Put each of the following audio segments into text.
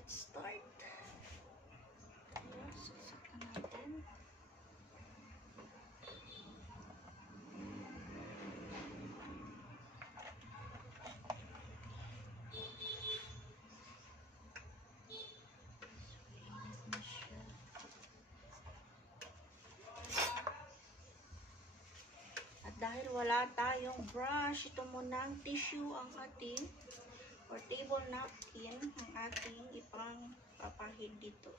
let's start. Ayan, susak na natin. At dahil wala tayong brush, ito munang tissue ang ating or table napkin ang ating ipang papahid dito.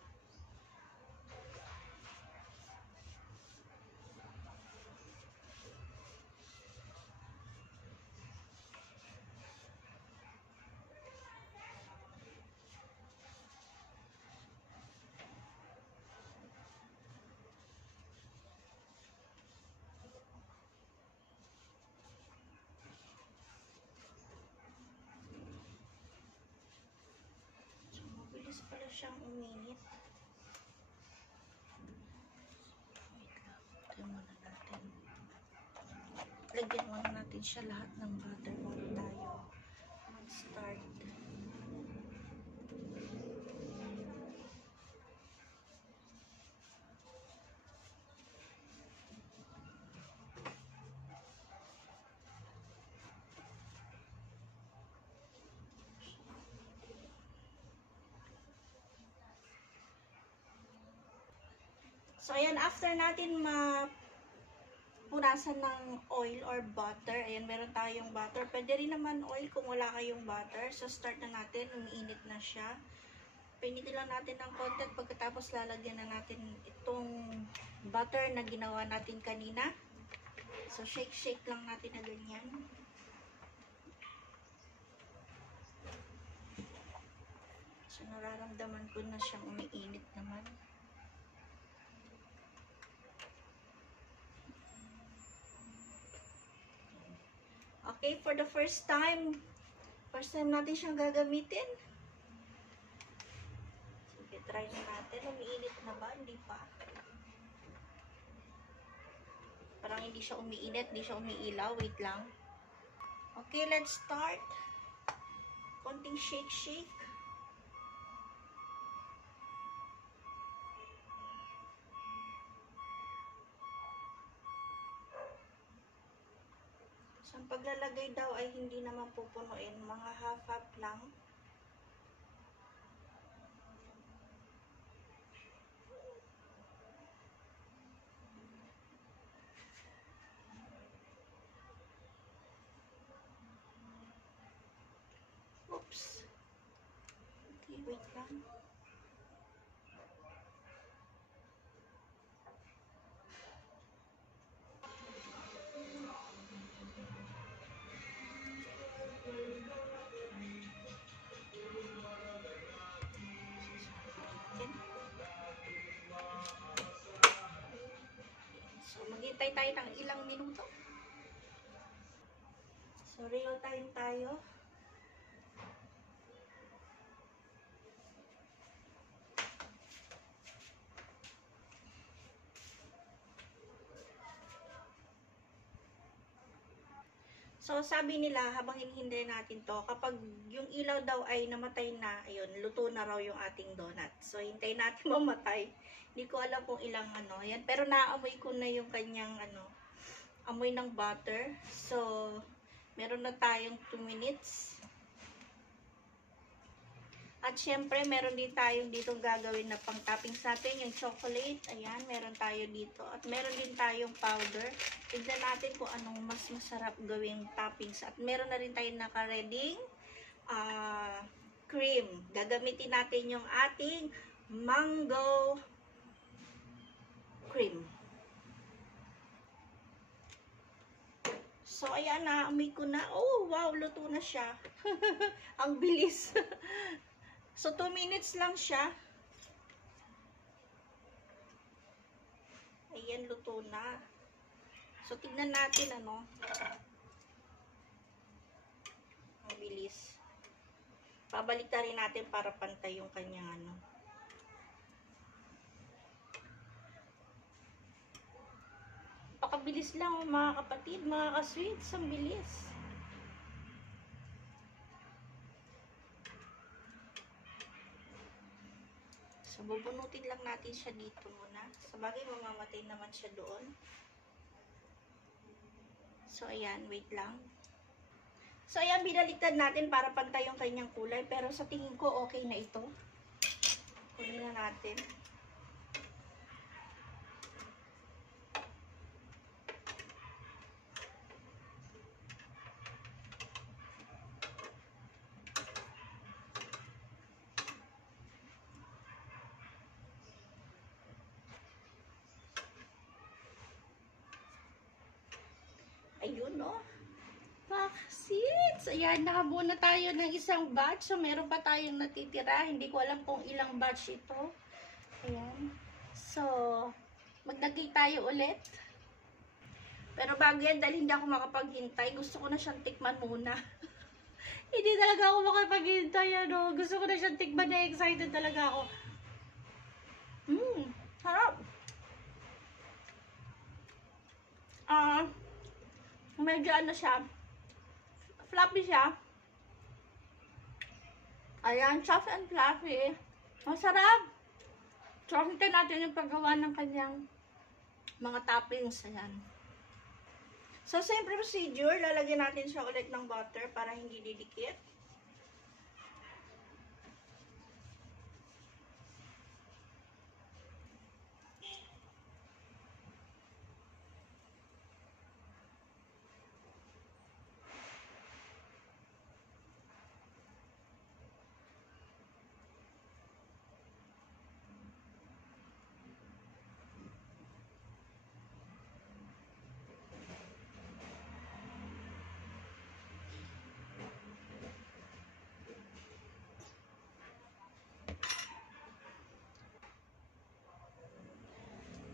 Mabilis pala siyang uminit. Wait lang. Ito muna natin. Lagyan muna natin siya lahat ng butter bago tayo mag-start. So, ayan, after natin punasan ng oil or butter, ayan, meron tayong butter. Pwede rin naman oil kung wala kayong butter. So, start na natin. Umiinit na siya. Painitin lang natin ng konti at pagkatapos lalagyan na natin itong butter na ginawa natin kanina. So, shake lang natin na ganyan. So, nararamdaman ko na siyang umiinit naman. Okay, for the first time natin siyang gagamitin. Sige, try na natin. Umiinit na ba? Hindi pa. Parang hindi siya umiinit, hindi siya umiilaw. Wait lang. Okay, let's start. Konting shake. So, ang paglalagay daw ay hindi naman pupunuin. Mga half lang. Oops. Okay, wait lang. So, maghintay tayo ng ilang minuto. So, real time tayo. So, sabi nila, habang hinihintay natin to, kapag yung ilaw daw ay namatay na, ayun, luto na raw yung ating donut. So, hintayin natin mamatay. Hindi ko alam kung ilang yan. Pero naamoy ko na yung kanyang, amoy ng butter. So, meron na tayong 2 minutes. At syempre, meron din tayong dito gagawin na pang toppings natin, yung chocolate. Ayan, meron tayo dito. At meron din tayong powder. Tignan natin kung anong mas masarap gawing toppings. At meron na rin tayong naka-ready cream. Gagamitin natin yung ating mango cream. So, ayan na, amoy ko na. Oh, wow, luto na siya. Ang bilis. So, 2 minutes lang siya. Ayan, luto na. So, tignan natin, Ang bilis. Pabalik na rin natin para pantay yung kanyang, Pakabilis lang, mga kapatid, mga ka-sweets. Ang bilis. So, bubunutin lang natin siya dito muna. Sa bagay, mamamatay naman siya doon. So, ayan, wait lang. So, ayan, binaliktad natin para pantay yung kanyang kulay. Pero sa tingin ko, okay na ito. Kunin na natin. Ayun, no? Vaccines! Ayan, nakabuo na tayo ng isang batch. So, meron pa tayong natitira. Hindi ko alam kung ilang batch ito. Ayan. So, maglagay tayo ulit. Pero bago yan, dahil hindi ako makapaghintay, gusto ko na siyang tikman muna. Hindi talaga ako makapaghintay, ano. Gusto ko na siyang tikman na excited talaga ako. Harap! Medyo ano siya, fluffy siya. Ayan, soft and fluffy. Masarap! So, hintayin natin yung paggawa ng kanyang mga toppings. Ayan. So, same procedure. Lalagyan natin siya ulit ng butter para hindi didikit.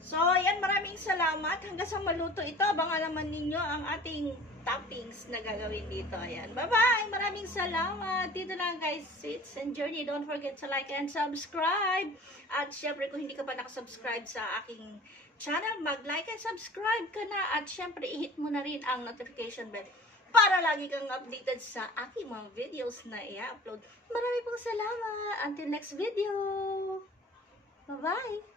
So, ayan, maraming salamat. Hanggang sa maluto ito, abangan naman ninyo ang ating toppings na gagawin dito. Ayan, bye-bye! Maraming salamat! Dito lang guys, Sweets and Journey. Don't forget to like and subscribe. At syempre, kung hindi ka pa nakasubscribe sa aking channel, mag-like and subscribe ka na. At syempre, i-hit mo na rin ang notification bell para lagi kang updated sa aking mga videos na i-upload. Maraming pong salamat! Until next video! Bye-bye!